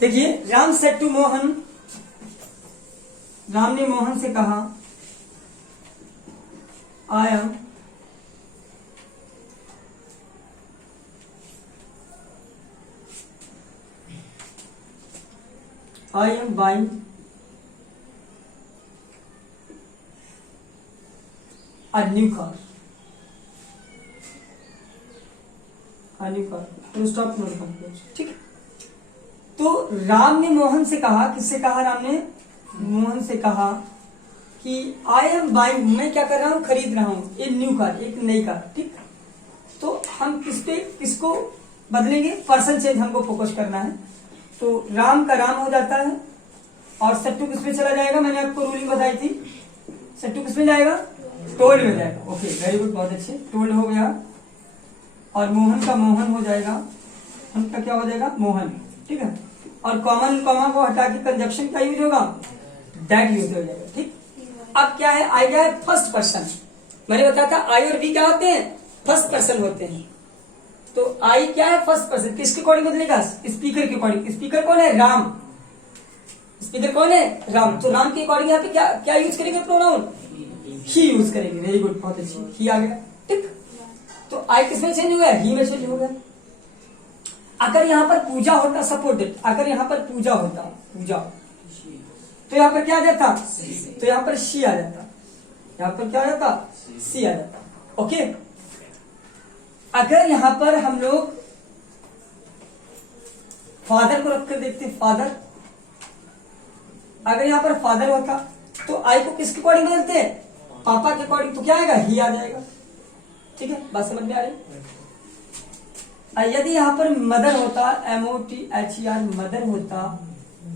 देखिए, Ram said to Mohan, Ram ने मोहन से कहा, I am buying a new car, stop note complete. ठीक है, तो राम ने मोहन से कहा, किससे कहा? राम ने मोहन से कहा कि आई एम बाइंग, मैं क्या कर रहा हूं? खरीद रहा हूं ए न्यू कार, एक नई कार। ठीक, तो हम किसको बदलेंगे? पर्सन चेंज हमको फोकस करना है। तो राम का राम हो जाता है और सट्टू किस पे चला जाएगा? मैंने आपको रूलिंग बताई थी, सट्टू किस में जाएगा? टोल्ड में जाएगा। ओके, वेरी गुड, बहुत अच्छे, टोल्ड हो गया। और मोहन का मोहन हो जाएगा, उनका क्या हो जाएगा? मोहन। ठीक है, और कॉमन कॉमा को हटा के कंजक्शन का यूज होगा, दैट यूज हो जाएगा। ठीक, अब क्या है? आई क्या है? First person. मैंने बताया था आई और बी क्या होते हैं? फर्स्ट पर्सन होते हैं। तो आई क्या है? First person. किसके अकॉर्डिंग बदलेगा? स्पीकर के अकॉर्डिंग। स्पीकर कौन है? राम। स्पीकर कौन है? राम। तो राम के अकॉर्डिंग यहाँ पे क्या यूज करेंगे? प्रोनाउन ही यूज करेंगे। वेरी गुड, बहुत अच्छी, ही आ गया। ठीक, तो आई किसमें चेंज हो गया? ही में चेंज हो गया। अगर यहाँ पर पूजा होता, सपोर्टेड, अगर यहाँ पर पूजा होता, पूजा, तो यहाँ पर क्या आ जाता? तो यहाँ पर शी आ जाता। यहाँ पर क्या आ जाता? सी आ जाता। ओके, अगर यहाँ पर हम लोग फादर को रखकर देखते, फादर, अगर यहाँ पर फादर होता तो आई को किसके अकॉर्डिंग बदलते हैं? पापा के अकॉर्डिंग। तो क्या आएगा? ही आ जाएगा। ठीक है, बात समझ में आ रही? यदि यहाँ पर मदर होता, MOTHER, मदर होता,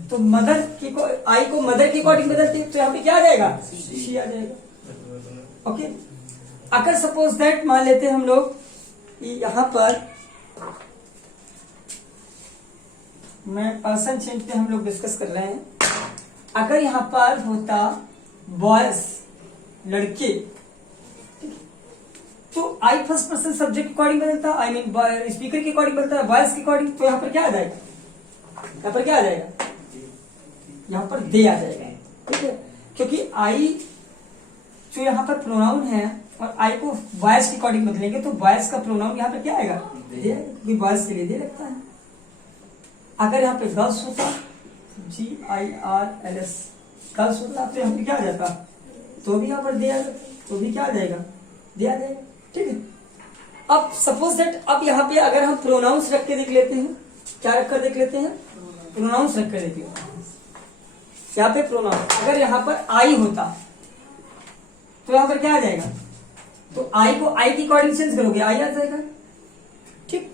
तो मदर की आई को मदर के अकॉर्डिंग बदलती, तो यहाँ पे क्या आ जाएगा? शी आ जाएगा। ओके, अगर सपोज दैट मान लेते हैं हम लोग यहाँ पर, मैं पर्सन चेंज पे हम लोग डिस्कस कर रहे हैं। अगर यहाँ पर होता बॉयज, लड़के, तो आई फर्स्ट पर्सन सब्जेक्ट के अकॉर्डिंग बदलता, आई मीन स्पीकर के अकॉर्डिंग बदलता है, बॉयज के अकॉर्डिंग। तो यहाँ पर क्या आ जाएगा? यहाँ पर क्या आ जाएगा? यहाँ पर दे आ जाएगा। ठीक है, क्योंकि आई जो यहाँ पर प्रोनाउन है और आई को बॉयज के अकॉर्डिंग बदलेंगे, तो बॉयज का प्रोनाउन यहाँ पर क्या आएगा? दे, क्योंकि बॉयज के लिए दे लगता है। अगर यहाँ पे गर्ल्स होता, GIRLS, गर्ल्स होता, तो यहाँ पे क्या आ जाता? तो भी यहाँ पर दे आ जाता, तो भी क्या आ जाएगा? दे आ जाएगा। ठीक है, अब सपोज दैट, अब यहाँ पे अगर हम प्रोनाउंस रख के देख लेते हैं, क्या रखकर देख लेते हैं? प्रोनाउंस रख कर देख लेते हैं। यहाँ पे प्रोनाउन, अगर यहाँ पर आई होता तो यहाँ पर क्या आ जाएगा? तो आई को आई की अकॉर्डिंग चेंज करोगे, आई आ जाएगा। ठीक,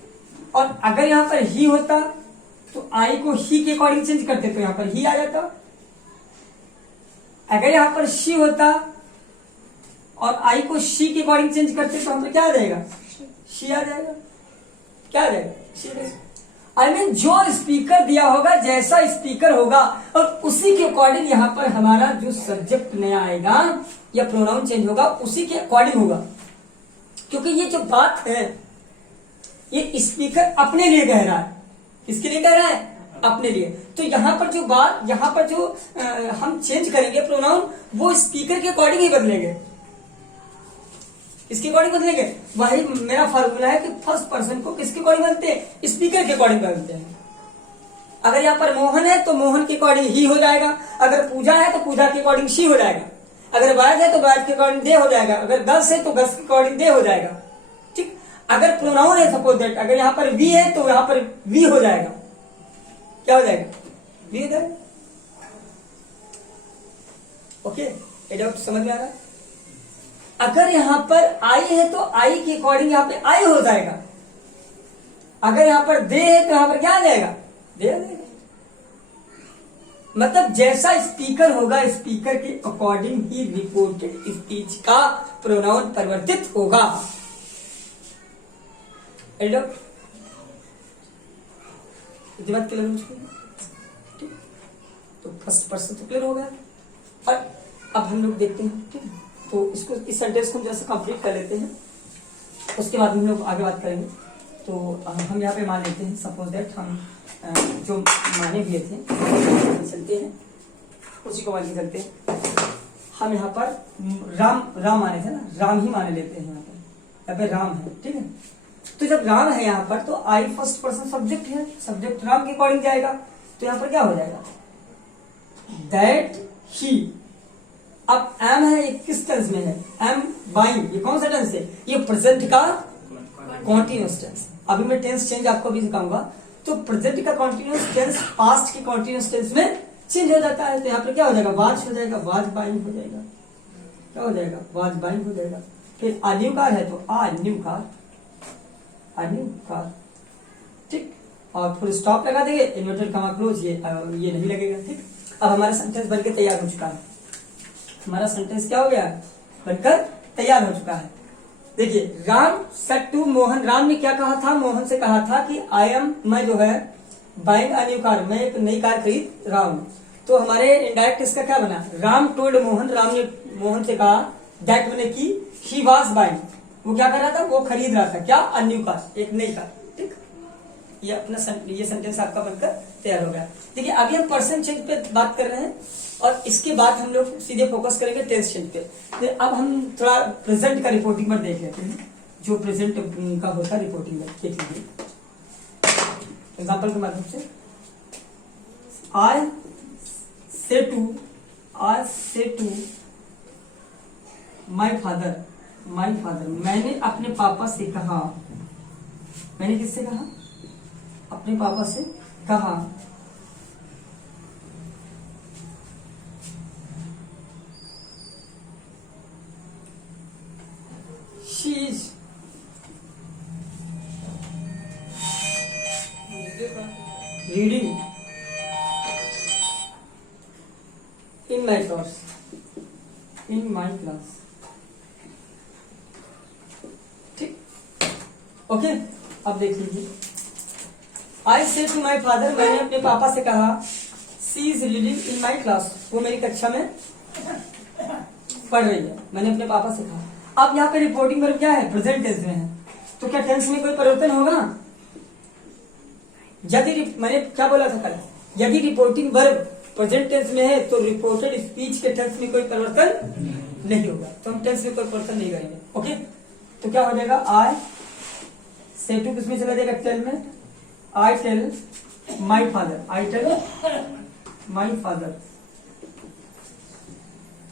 और अगर यहाँ पर ही होता तो आई को ही के अकॉर्डिंग चेंज करते, तो यहाँ पर ही आ जाता। अगर यहाँ पर शी होता और आई को शी के अकॉर्डिंग चेंज करते, तो यहाँ पर क्या आ जाएगा? शी आ जाएगा। क्या आ जाएगा? शी। आई मीन जो स्पीकर दिया होगा, जैसा स्पीकर होगा, और उसी के अकॉर्डिंग यहाँ पर हमारा जो सब्जेक्ट नया आएगा या प्रोनाउन चेंज होगा, उसी के अकॉर्डिंग होगा। क्योंकि ये जो बात है, ये स्पीकर अपने लिए कह रहा है। किसके लिए कह रहा है? अपने लिए। तो यहाँ पर जो बात, यहाँ पर जो हम चेंज करेंगे प्रोनाउन, वो स्पीकर के अकॉर्डिंग ही बदलेंगे। इसके अकॉर्डिंग बदलेंगे। वही मेरा फार्मूला है कि फर्स्ट पर्सन को किसके अकॉर्डिंग बदलते हैं? स्पीकर के अकॉर्डिंग बदलते हैं। अगर यहाँ पर मोहन है तो मोहन के अकॉर्डिंग ही हो जाएगा, अगर पूजा है तो पूजा के अकॉर्डिंग शी हो जाएगा, अगर वायद है तो वायद के अकॉर्डिंग दे हो जाएगा, अगर गर्ल्स है तो गर्ल्स के अकॉर्डिंग दे हो जाएगा। ठीक, अगर प्रोनाउन है सपोज दैट, अगर यहाँ पर वी है तो यहाँ पर वी हो जाएगा। क्या हो जाएगा? वी हो जाएगा। ओके, ये डाउट समझ में आ रहा है? अगर यहां पर आई है तो आई के अकॉर्डिंग यहां पे आई हो जाएगा, अगर यहां पर दे है तो यहां पर क्या आ जाएगा? दे आ जाएगा। मतलब जैसा स्पीकर होगा, स्पीकर के अकॉर्डिंग ही रिपोर्टेड स्पीच का प्रोनाउन परिवर्तित होगा। बात क्लियर हो चुकी है? ठीक, तो फर्स्ट पर्सन तो क्लियर हो गया। और अब हम लोग देखते हैं, ठीक है, तो इसको, इस सेंटेंस को जैसे कंप्लीट कर लेते हैं, उसके बाद हम लोग आगे बात करेंगे। तो हम यहाँ पे मान लेते हैं, सपोज दैट हम जो माने हुए थे चलते हैं उसी को मान के चलते हैं। हम यहाँ पर राम माने थे ना, राम ही माने लेते हैं यहाँ पे राम है, ठीक है। तो जब राम है यहाँ पर तो आई फर्स्ट पर्सन सब्जेक्ट है, सब्जेक्ट राम के अकॉर्डिंग जाएगा। तो यहाँ पर क्या हो जाएगा, दैट ही। अब एम है, ये किस टेंस में है, एम बाइंग, ये कौन सा टेंस है, ये प्रेजेंट का कॉन्टिन्यूस टेंस। अभी मैं टेंस चेंज आपको भी सिखाऊंगा। तो प्रेजेंट का कॉन्टिन्यूस टेंस पास्ट के कॉन्टिन्यूस टेंस में चेंज हो जाता है। तो यहाँ पर क्या हो जाएगा, वाज हो जाएगा, वाज बाइंग हो जाएगा, क्या हो जाएगा, वाज बाइंग हो जाएगा। फिर आ न्यू कार है तो आ न्यू कार, आ न्यू कार, ठीक। और फिर स्टॉप लगा देंगे, इन्वर्टेड कॉमा क्लोज, ये नहीं लगेगा, ठीक। अब हमारा सेंटेंस बनकर तैयार हो चुका है। हमारा सेंटेंस क्या हो गया, बनकर तैयार हो चुका है। देखिए, राम सेड टू मोहन, राम ने क्या कहा था, मोहन से कहा था कि आई एम, मैं जो है बाइंग अ न्यू कार, मैं एक नई कार खरीद रहा हूं। तो हमारे इनडायरेक्ट इसका क्या बना, राम टोल्ड मोहन, राम ने मोहन से कहा, दैट मैंने की ही वाज बाइंग, वो क्या कर रहा था, वो खरीद रहा था क्या, अ न्यू कार, एक नई कार, ठीक। ये अपना ये सेंटेंस आपका बनकर तैयार हो गया। देखिए, अभी हम पर्सन चेंज पे बात कर रहे हैं और इसके बाद हम लोग सीधे फोकस करेंगे टेंस चेंज पे। तो अब हम थोड़ा प्रेजेंट का रिपोर्टिंग पर देख लेते हैं, जो प्रेजेंट का होता है रिपोर्टिंग में, देख लीजिए एग्जाम्पल के माध्यम से। आई से टू माई फादर, मैंने अपने पापा से कहा, मैंने किससे कहा, अपने पापा से कहा, she is reading in my class, ठीक, ओके। अब देख लीजिए, आई से टू माई फादर, मैंने अपने पापा से कहा, she is reading in my class, वो मेरी कक्षा में पढ़ रही है, मैंने अपने पापा से कहा। अब यहाँ पे रिपोर्टिंग वर्ब क्या है, प्रेजेंट टेंस में है, तो क्या टेंस में कोई परिवर्तन होगा, यदि मैंने क्या बोला था कल, यदि रिपोर्टिंग वर्ब प्रेजेंट टेंस में है तो रिपोर्टेड स्पीच के टेंस में कोई परिवर्तन नहीं होगा, तो हम टेंस में कोई परिवर्तन नहीं करेंगे, ओके। तो क्या हो जाएगा, आई से टू किसमें चला जाएगा, टेल में, I tell my father, I tell my father,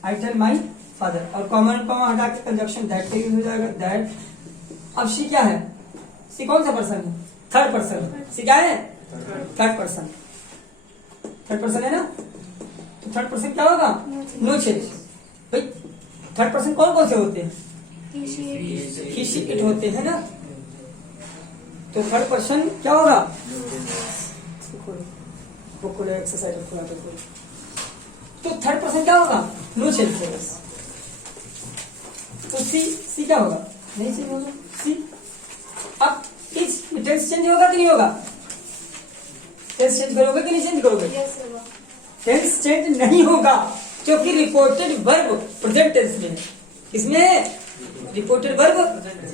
I tell my father, और कॉमन कॉमा हटा के कंजक्शन दैट का यूज हो जाएगा, दैट। अब शी क्या है, सी कौन सा पर्सन है, थर्ड पर्सन, सी क्या है, थर्ड पर्सन, थर्ड पर्सन है ना। तो थर्ड पर्सन क्या होगा, नो चेंज। भाई थर्ड पर्सन कौन कौन से होते हैं, ही शी इट होते हैं ना। तो थर्ड पर्सन क्या होगा, एक्सरसाइज। तो थर्ड पर्सन क्या होगा, नो चेंज। तो सी क्या होगा, नहीं चेंज होगा, सी। अब इस टेंस चेंज होगा कि नहीं होगा, टेंस चेंज करोगे कि नहीं चेंज करोगे, टेंस चेंज नहीं होगा, क्योंकि रिपोर्टेड वर्ब प्रेजेंट टेंस में है, इसमें रिपोर्टेड वर्ब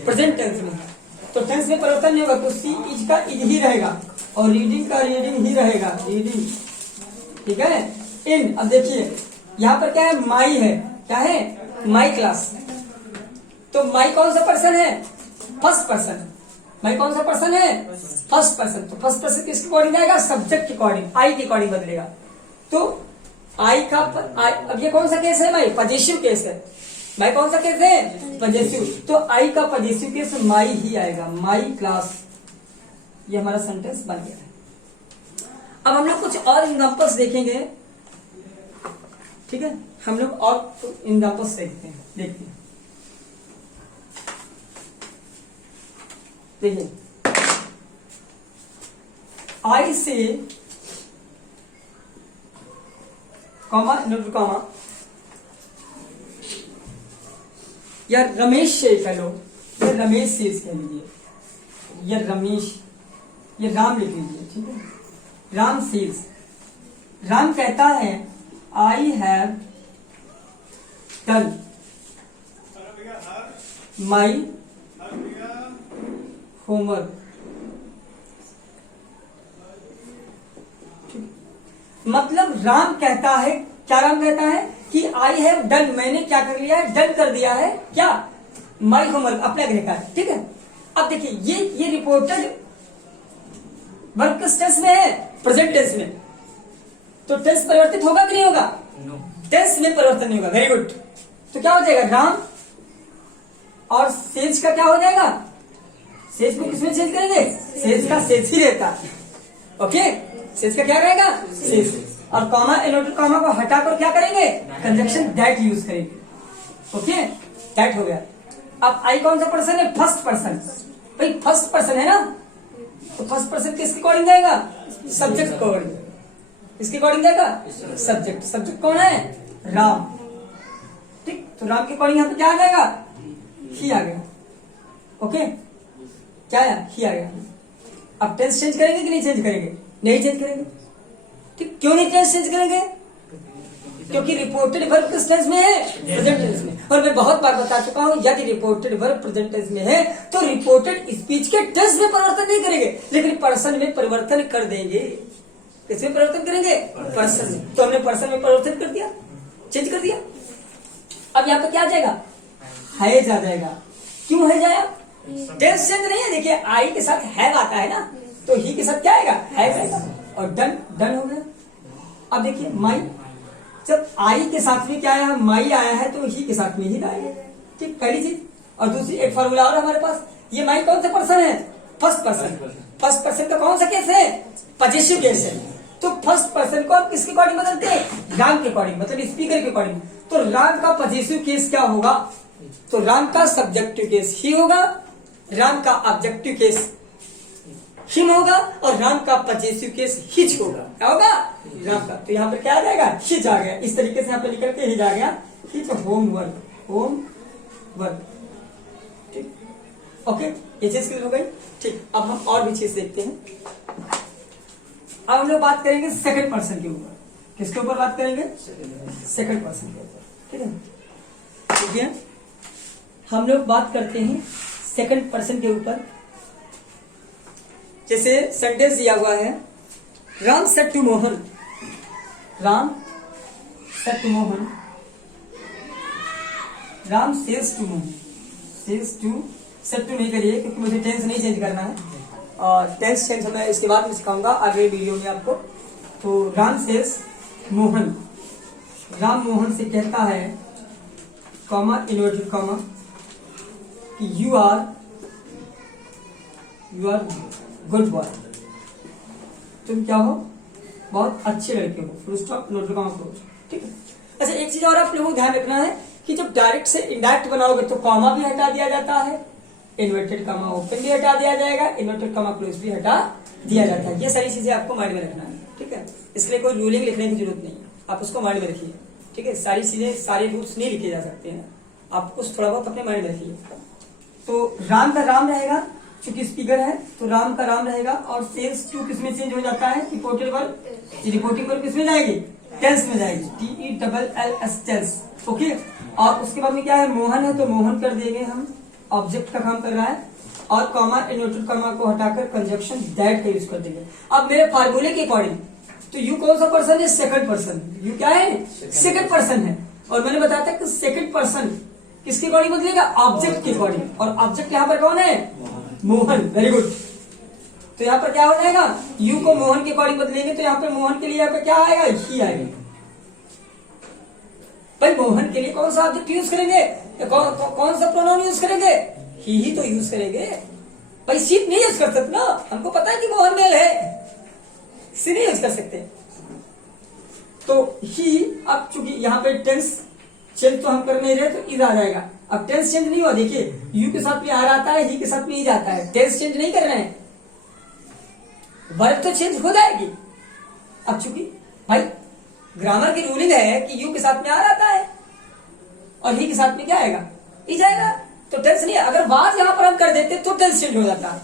प्रेजेंट टेंस में है, तो टेंस में परिवर्तन नहीं होगा। तो सी इज का इज ही रहेगा और रीडिंग का रीडिंग ही रहेगा, रीडिंग, ठीक है। इन, अब देखिए यहाँ पर क्या है, माई है, क्या है, माई क्लास। तो माई कौन सा पर्सन है, फर्स्ट पर्सन, माई कौन सा पर्सन है, फर्स्ट पर्सन। तो फर्स्ट पर्सन किसके अकॉर्डिंग आएगा, सब्जेक्ट के अकॉर्डिंग, आई के अकॉर्डिंग बदलेगा। तो आई का अब ये कौन सा केस है, माई पजेसिव केस है, माई कौन सा केस है, पजेसिव। तो आई का पजेसिव केस माई ही आएगा, माई क्लास। ये हमारा सेंटेंस बन गया है। अब हम लोग कुछ और एग्जांपल्स देखेंगे, ठीक है, हम लोग और एग्जांपल्स देखते हैं। देखिए, आई से कॉमा नोट कॉमा, या रमेश से कह लो, या रमेश से कह लीजिए, या रमेश, या राम लिख लीजिए, ठीक है। राम सेज, राम कहता है, I have done my homework, मतलब राम कहता है, क्या राम कहता है कि आई हैव डन, मैंने क्या कर लिया है, डन कर दिया है क्या, माई होमवर्क, अपना गृह कार्य। ठीक है, अब देखिए ये रिपोर्टेड वर्क किस टेंस में है, प्रेजेंट टेंस में, तो टेंस परिवर्तित होगा कि नहीं होगा, टेंस में परिवर्तन नहीं होगा। Very good. तो क्या हो जाएगा, राम और सेज का क्या हो जाएगा, सेज को किसमें चेंज करेंगे, सेज का सेज ही रहता है। ओके, सेज का क्या रहेगा, सेज, और कॉमा इनवर्टेड कॉमा को हटाकर क्या करेंगे, कंजक्शन दैट यूज करेंगे। ओके, दैट हो गया। अब आई कौन सा पर्सन है, फर्स्ट पर्सन, भाई फर्स्ट पर्सन है ना, तो फर्स्ट पर्सन किसके अकॉर्डिंग जाएगा, सब्जेक्ट के अकॉर्डिंग, किसके अकॉर्डिंग जाएगा, सब्जेक्ट। सब्जेक्ट कौन है, राम। ठीक, तो राम के अकॉर्डिंग यहाँ पे क्या आ जाएगा, ही आ गया। ओके, क्या आया, ही आ गया। अब टेंस चेंज करेंगे कि नहीं चेंज करेंगे, नहीं चेंज करेंगे। ठीक, क्यों नहीं टेंस चेंज करेंगे, क्योंकि रिपोर्टेड वर्ब किस टेंस में है, प्रेजेंट टेंस में। और मैं बहुत बार बता चुका हूं, यदि रिपोर्टेड वर्ब प्रेजेंट टेंस में है तो रिपोर्टेड स्पीच के टेंस में परिवर्तन नहीं करेंगे, लेकिन पर्सन में परिवर्तन कर देंगे। किसमें परिवर्तन करेंगे, पर्सन में। तो हमने पर्सन में परिवर्तन कर दिया, चेंज कर दिया। अब यहाँ पे क्या आ जाएगा, हैज आ जाएगा। क्यों हैज आया, टेंस चेंज नहीं है। देखिए आई के साथ हैव आता है ना, तो ही के साथ क्या आएगा, हैज आएगा, और डन, डन हो गया। अब देखिए माई, जब आई के साथ में क्या आया, माई आया है, तो ही के साथ में ही आएगा। ठीक, पहली चीज। और दूसरी एक फॉर्मूला और हमारे पास, ये माई कौन सा पर्सन है, फर्स्ट पर्सन। फर्स्ट पर्सन का कौन सा केस है, पजेसिव केस है। तो फर्स्ट पर्सन को हम किसके अकॉर्डिंग बदलते हैं, राम के अकॉर्डिंग, मतलब स्पीकर के अकॉर्डिंग। तो राम का पजेसिव केस क्या होगा, तो राम का सब्जेक्टिव केस ही होगा, राम का ऑब्जेक्टिव केस हिम होगा, और राम का पजेसिव केस हिज होगा। क्या होगा, राम का। तो यहाँ पर क्या आ जाएगा, हिज आ गया। इस तरीके से यहाँ पे निकल के हिज आ गया, हिज होमवर्क, होमवर्क। ठीक, ओके, ये चीज क्लियर हो गई। ठीक, अब हम और भी चीज देखते हैं। अब हम लोग बात करेंगे सेकंड पर्सन के ऊपर। किसके ऊपर बात करेंगे, सेकंड पर्सन के ऊपर। ठीक है, ठीक है, हम लोग बात करते हैं सेकंड पर्सन के ऊपर। जैसे सेंटेंस दिया हुआ है, Ram said to Mohan, Ram said to Mohan, Ram says to Mohan, says to, said to नहीं करिए क्योंकि मुझे टेंस नहीं चेंज करना है, और टेंस चेंज मैं इसके बाद में सिखाऊंगा आगे वीडियो में आपको। तो राम सेज मोहन, राम मोहन से कहता है, कॉमा इन्वर्टेड कॉमा, कि यू आर गुड बॉय, तुम क्या हो, बहुत अच्छे लड़के हो, full stop, inverted comma close. ठीक है। अच्छा, एक चीज और आप लोगों को ध्यान रखना है कि जब डायरेक्ट से इनडायरेक्ट बनाओगे तो कॉमा भी हटा दिया जाता है, इन्वर्टेड कॉमा ओपन भी हटा दिया जाएगा, इन्वर्टेड कॉमा क्लोज भी हटा दिया जाता है। ये सारी चीजें आपको माइंड में रखना है। ठीक है, इसलिए कोई रूलिंग लिखने की जरूरत नहीं है, आप उसको माइंड में रखिए। ठीक है, सारी चीजें, सारे रूल्स नहीं लिखे जा सकते हैं, आप कुछ थोड़ा बहुत अपने माइंड में रखिए। तो राम का राम रहेगा, चूंकि स्पीकर है तो राम का राम रहेगा, और सेल्स टू किसमें चेंज हो जाता है, रिपोर्टेड वर्ब, रिपोर्टिंग वर्ब किसमें जाएगी, टेंस में जाएगी, TELLS टेंस। ओके, और उसके बाद में क्या है, मोहन है तो मोहन कर देंगे हम, ऑब्जेक्ट का काम कर रहा है, और कॉमा इन्वर्टेड कॉमा को हटाकर कंजक्शन दैट का यूज कर देंगे। अब मेरे फार्मूले के अकॉर्डिंग तो यू कौन सा पर्सन है, सेकंड पर्सन। यू क्या है, सेकंड पर्सन है, और मैंने बताया था कि सेकंड पर्सन किसके अकॉर्डिंग बदलेगा, ऑब्जेक्ट के अकॉर्डिंग, और ऑब्जेक्ट यहाँ पर कौन है, मोहन। Very good. तो यहाँ पर क्या हो जाएगा, यू को मोहन के अकॉर्डिंग बदलेंगे, तो यहाँ पे मोहन के लिए यहाँ पे क्या आएगा, ही आएगा। भाई मोहन के लिए कौन सा ऑब्जेक्ट यूज करेंगे, कौन सा प्रोनाउन यूज करेंगे, ही तो यूज करेंगे। भाई सी नहीं यूज कर सकते ना, हमको पता है कि मोहन मेल है, सी नहीं यूज कर सकते। तो ही, अब चूंकि यहाँ पे टेंस चेंज तो हम कर नहीं रहे, तो इज आ जाएगा। अब टेंस चेंज नहीं हुआ, देखिए यू के साथ में आर आता है, ही के साथ में इज आता है, टेंस चेंज नहीं कर रहे हैं, वर्ब तो चेंज हो जाएगी। अब चूंकि भाई ग्रामर की रूलिंग है कि यू के साथ में आर आता है और ही के साथ में क्या आएगा, इज आएगा, तो टेंस नहीं है। अगर बात यहां पर हम कर देते तो टेंस चेंज हो जाता है,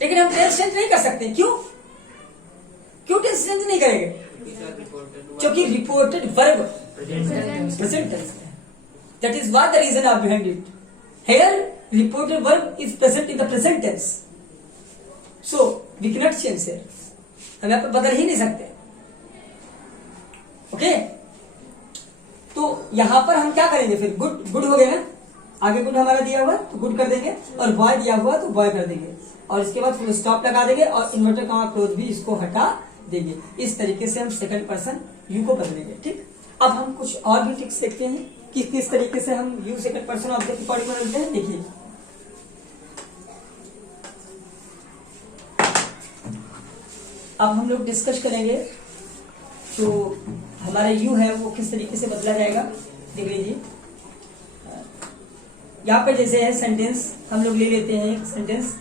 लेकिन हम टेंस चेंज नहीं कर सकते। क्यों टेंस चेंज नहीं करेंगे, क्योंकि रिपोर्टेड वर्ब प्रेजेंट टेंस है। That is what the reason are behind it. Here, reported verb is present in the present tense. So, we cannot change here. हम यहाँ पर बदल ही नहीं सकते। ओके, तो यहां पर हम क्या करेंगे फिर, गुड गुड हो गया ना, आगे गुड हमारा दिया हुआ तो गुड कर देंगे, और बॉय दिया हुआ तो बॉय कर देंगे, और इसके बाद फुल स्टॉप लगा देंगे और इन्वर्टर कॉमा क्लोज भी इसको हटा देंगे। इस तरीके से हम सेकंड पर्सन यू को बदलेंगे। ठीक, अब हम कुछ और भी टिप्स देखते हैं कि किस तरीके से हम यू सेकंड पर्सन ऑब्जेक्ट की बॉडी बदलते हैं। देखिए, अब हम लोग डिस्कस करेंगे तो हमारा यू है वो किस तरीके से बदला जाएगा। देख लीजिए, यहाँ पे जैसे है सेंटेंस, हम लोग ले लेते हैं एक sentence,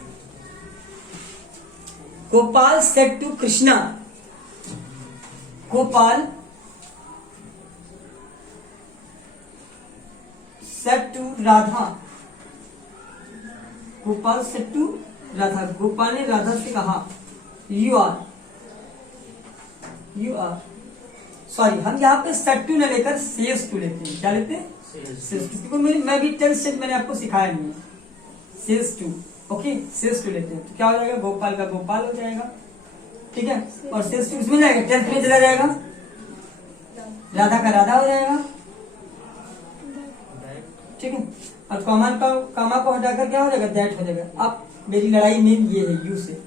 Gopal said to Krishna, Gopal said to Radha, Gopal said to Radha, Gopal ने राधा से कहा यू आर सॉरी, हम यहाँ पे सेड टू न लेकर सेज टू लेते हैं। क्या लेते हैं? सेज टू, क्योंकि मैं भी 10 स्टेप मैंने आपको सिखाया नहीं है। Says to, okay, says to लेते हैं तो क्या हो जाएगा, गोपाल का गोपाल हो जाएगा। ठीक है, और सेज टू इसमें जाएगा, 10th में चला जाएगा, राधा का राधा हो जाएगा। ठीक है, और कामा को हटाकर क्या हो जाएगा, दैट हो जाएगा। अब मेरी लड़ाई मेन ये है यू से,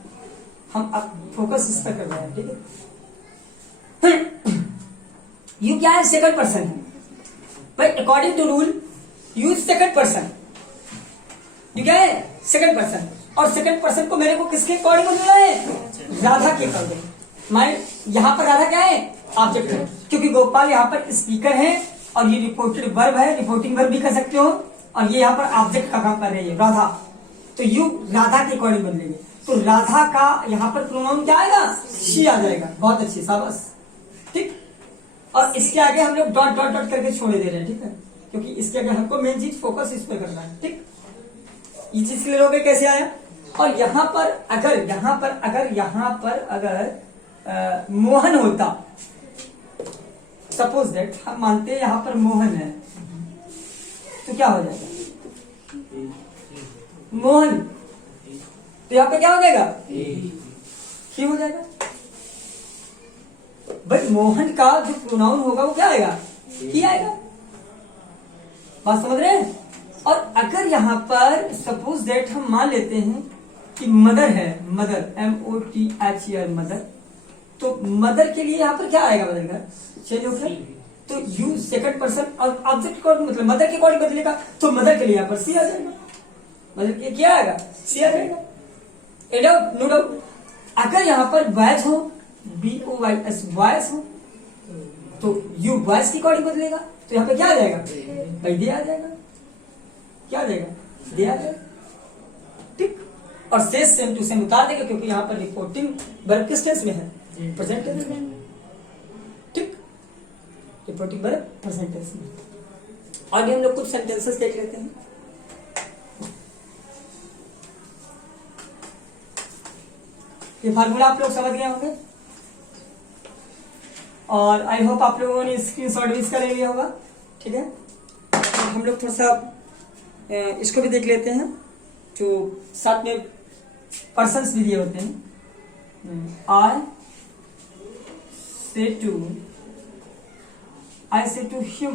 हम अब फोकस इस पर कर रहे हैं। ठीक है, यू क्या है, सेकंड पर्सन है भाई, according to rule you second person, you क्या है, सेकंड पर्सन, और सेकंड पर्सन को मेरे को किसके अकॉर्डिंग बदलना है, राधा के अकॉर्डिंग। मैं यहाँ पर राधा क्या है, ऑब्जेक्ट है, क्योंकि गोपाल यहाँ पर स्पीकर है और ये रिपोर्टेड वर्ब है, रिपोर्टिंग वर्ब भी कर सकते हो, और ये यहाँ पर ऑब्जेक्ट का काम कर रही है राधा, तो यू राधा के अकॉर्डिंग बदलेंगे। तो राधा का यहाँ पर प्रोनाउन क्या आएगा, शी आ जाएगा। बहुत अच्छी, शाबाश। ठीक, और इसके आगे हम लोग डॉट डॉट डॉट करके छोड़ दे रहे हैं। ठीक है, क्योंकि इसके आगे हमको मेन चीज फोकस इस पर करना है। ठीक, ये चीज क्लियर हो गई कैसे आया। और यहाँ पर अगर मोहन होता, सपोज दैट हम मानते हैं यहाँ पर मोहन है, तो क्या हो जाएगा, मोहन, तो यहाँ पे क्या हो जाएगा, ही हो जाएगा। भाई मोहन का जो प्रोनाउन होगा वो क्या आएगा, ही आएगा। बात समझ रहे हैं। और अगर यहाँ पर सपोज दैट हम मान लेते हैं कि मदर है, मदर, MOTHER, मदर, तो मदर के लिए यहाँ पर क्या आएगा, बदलकर चेंज हो गया, तो यू सेकंड पर्सन और ऑब्जेक्ट को मतलब मदर के अकॉर्डिंग बदलेगा, तो मदर के लिए यहाँ पर सी आ जाएगा, मदर के क्या आएगा, सी आ जाएगा। A doubt, no doubt. अगर यहाँ पर बॉयज हो, BOYS, बॉयज हो, तो यू बॉयज के अकॉर्डिंग बदलेगा, तो यहाँ पे क्या आ जाएगा, भाई दे आ जाएगा, क्या आ जाएगा, दे आ जाएगा। ठीक, और सेम टू सेम उतार देगा, क्योंकि यहाँ पर रिपोर्टिंग वर्ब किस टेंस में है, प्रेजेंट टेंस में। ठीक, रिपोर्टिंग वर्ब प्रेजेंट टेंस में। आगे हम लोग कुछ सेंटेंसेस देख लेते हैं। ये फार्मूला आप लोग समझ गए होंगे, और आई होप आप लोगों ने स्क्रीनशॉट भी इसका ले लिया होगा। ठीक है, तो हम लोग थोड़ा सा इसको भी देख लेते हैं, जो साथ में पर्सन्स भी दिए होते हैं। आई से टू हिम,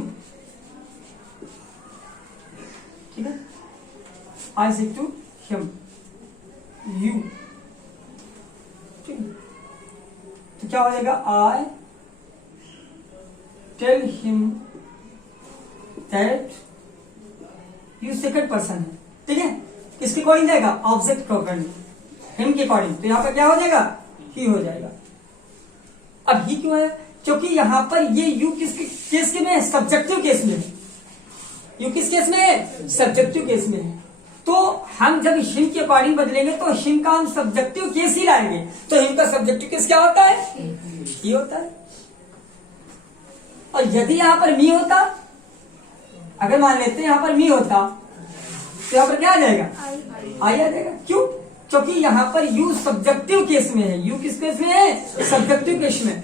ठीक है, आई से टू हिम, यू। ठीक, तो क्या हो जाएगा, I tell him that, you second person है। ठीक है, किसके अकॉर्डिंग जाएगा, ऑब्जेक्ट के अकॉर्डिंग, हिम के अकॉर्डिंग, तो यहाँ पर क्या हो जाएगा, ही हो जाएगा। अब ही क्यों है, क्योंकि यहाँ पर ये यू किस केस में है, सब्जेक्टिव केस में है। यू किस केस में है, सब्जेक्टिव केस में है। तो हम जब हिम के अकॉर्डिंग बदलेंगे तो हिम का हम सब्जेक्टिव केस ही लाएंगे, तो हिम का सब्जेक्टिव केस क्या होता है, ही होता है। और यदि यहाँ पर मी होता, अगर मान लेते हैं यहाँ पर मी होता, तो यहाँ पर क्या आ जाएगा, आई आ जाएगा। क्यों, क्योंकि यहाँ पर यू सब्जेक्टिव केस में है। यू किस केस में है, सब्जेक्टिव केस में।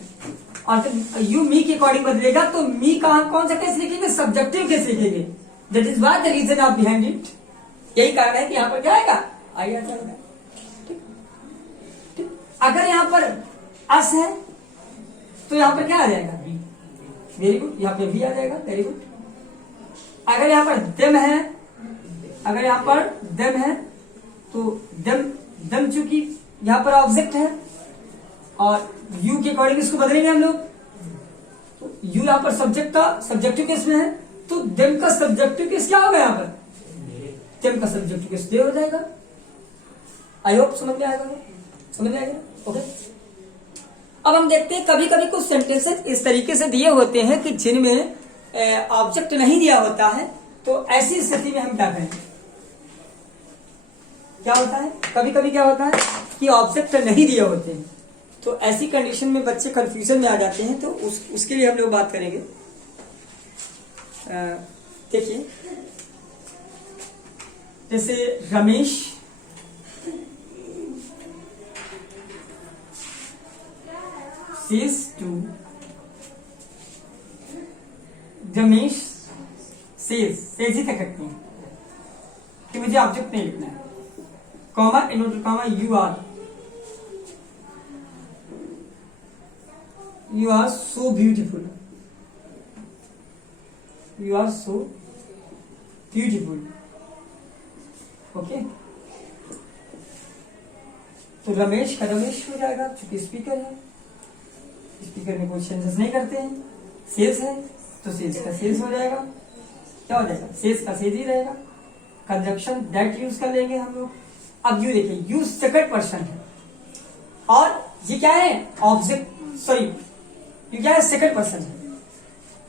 और तो यू मी के अकॉर्डिंग बदलेगा, तो मी का हम कौन सा केस लिखेंगे, सब्जेक्टिव केस लिखेंगे। That is what the reason of behind it. यही कारण है कि यहाँ पर क्या आएगा, आई आ जाएगा। ठीक, अगर यहाँ पर अस है तो यहाँ पर क्या आ जाएगा? वेरी गुड, यहाँ पे भी आ जाएगा, वेरी गुड। अगर यहाँ पर दम है, अगर यहाँ पर दम है तो दम, दम चूंकि यहाँ पर ऑब्जेक्ट है और यू के अकॉर्डिंग इसको बदलेंगे हम लोग, तो यू यहाँ पर सब्जेक्ट का सब्जेक्टिव केस में है, तो दम का सब्जेक्टिव केस क्या होगा? यहाँ पर दम का सब्जेक्टिव केस दे हो जाएगा। आई होप समझ में आएगा, समझ में आएगा, ओके। अब हम देखते हैं कभी कभी कुछ सेंटेंसेस इस तरीके से दिए होते हैं कि जिनमें ऑब्जेक्ट नहीं दिया होता है, तो ऐसी स्थिति में हम क्या करें? क्या होता है कभी कभी क्या होता है कि ऑब्जेक्ट नहीं दिए होते हैं, तो ऐसी कंडीशन में बच्चे कंफ्यूजन में आ जाते हैं, तो उसके लिए हम लोग बात करेंगे। देखिए जैसे Ramesh says to, Ramesh says ही तक रखते हैं कि मुझे ऑब्जेक्ट नहीं लिखना है, comma inverted comma you are so beautiful, you are so beautiful, okay. तो रमेश का रमेश हो जाएगा क्योंकि स्पीकर है, स्पीकर में कोई चेंजेस नहीं करते हैं। सेज है तो सेज का सेज हो जाएगा, क्या हो जाएगा? सेज का सेज ही रहेगा। कंजक्शन दैट यूज कर लेंगे हम लोग। अब यू देखिए, यू सेकंड पर्सन है और ये क्या है? ऑब्जेक्ट, सॉरी ये क्या है? सेकंड पर्सन है।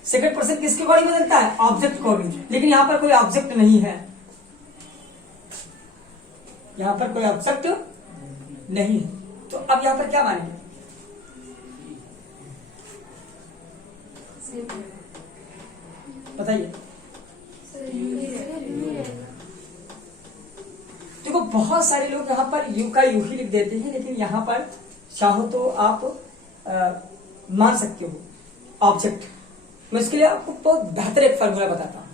सेकंड पर्सन किसके अकॉर्डिंग बदलता है? ऑब्जेक्ट को भी, लेकिन यहां पर कोई ऑब्जेक्ट नहीं है, यहां पर कोई ऑब्जेक्ट नहीं है, तो अब यहां पर क्या मानेंगे? बताइए। देखो बहुत सारे लोग यहाँ पर यू का यू ही लिख देते हैं, लेकिन यहाँ पर चाहो तो आप मान सकते हो ऑब्जेक्ट। मैं इसके लिए आपको बहुत बेहतर एक फार्मूला बताता हूँ।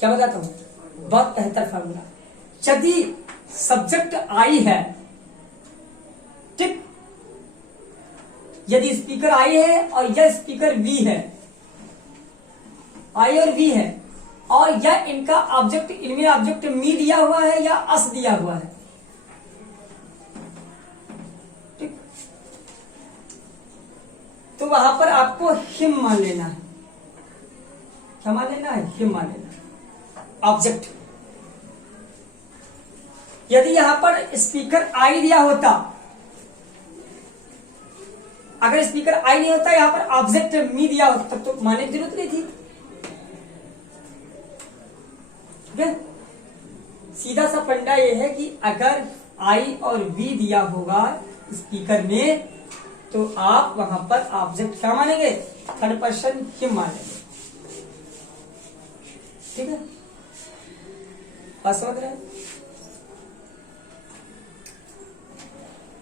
क्या बताता हूँ? बहुत बेहतर फार्मूला। यदि सब्जेक्ट आई है, ठीक, यदि स्पीकर आई है और यह स्पीकर वी है, आई और वी है, और यह इनका ऑब्जेक्ट, इनमें ऑब्जेक्ट मी दिया हुआ है या अस दिया हुआ है, ठीक, तो वहां पर आपको हिम मान लेना है। क्या मान लेना है? हिम मान लेना है ऑब्जेक्ट। यदि यहां पर स्पीकर आई दिया होता, अगर स्पीकर आई नहीं होता, यहां पर ऑब्जेक्ट मी दिया होता, तब तो मानने की जरूरत नहीं थी। ठीक है, सीधा सा फंडा ये है कि अगर आई और वी दिया होगा स्पीकर में, तो आप वहां पर ऑब्जेक्ट क्या मानेंगे? थर्ड पर्सन हिम मानेंगे। ठीक है, बात समझ रहे हैं?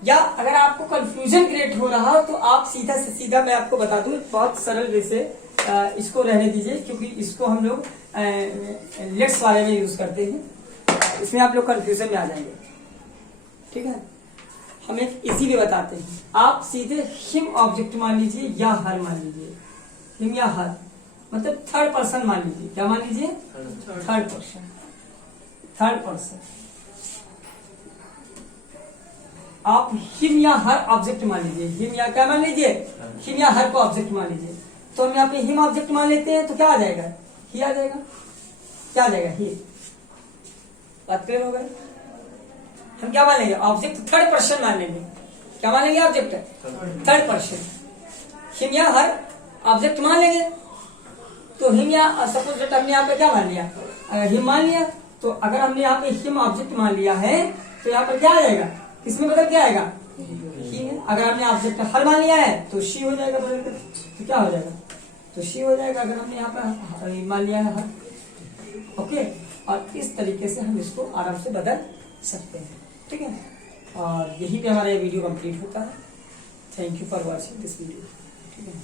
या अगर आपको कंफ्यूजन क्रिएट हो रहा हो तो आप सीधा से सीधा, मैं आपको बता दूं बहुत सरल वे से, इसको रहने दीजिए, क्योंकि इसको हम लोग लेट्स वाले में यूज करते हैं, इसमें आप लोग कंफ्यूजन में आ जाएंगे। ठीक है, हम एक इसी में बताते हैं। आप सीधे हिम ऑब्जेक्ट मान लीजिए या हर मान लीजिए, हिम या हर मतलब थर्ड पर्सन मान लीजिए। क्या मान लीजिए? Third person. थर्ड पर्सन आप हिम या हर ऑब्जेक्ट मान लीजिए, हिम या क्या मान लीजिए? हिम या हर को ऑब्जेक्ट मान लीजिए। तो हम यहाँ पे हिम ऑब्जेक्ट मान लेते हैं, तो क्या आ जाएगा? ही आ जाएगा। क्या आ जाएगा? ही। बात क्लियर हो गई? हम क्या मान लेंगे? ऑब्जेक्ट थर्ड पर्सन मान लेंगे। क्या मान लेंगे? Object third person. हिम या हर ऑब्जेक्ट मान लेंगे। तो हिम या सपोज दैट हमने यहाँ पे क्या मान लिया? हिम मान लिया। तो अगर हमने यहाँ पे हिम ऑब्जेक्ट मान लिया है, तो यहाँ पर क्या आ जाएगा? किसमें बदल क्या आएगा? ही है। अगर हमने ऑब्जेक्ट हर मान लिया है तो शी हो जाएगा बदल कर। तो क्या हो जाएगा? तो शी हो जाएगा अगर हमने यहाँ पर मान लिया है हर। ओके, और इस तरीके से हम इसको आराम से बदल सकते हैं। ठीक है, और यही पे हमारा ये वीडियो कंप्लीट होता है। Thank you for watching this video. ठीक है।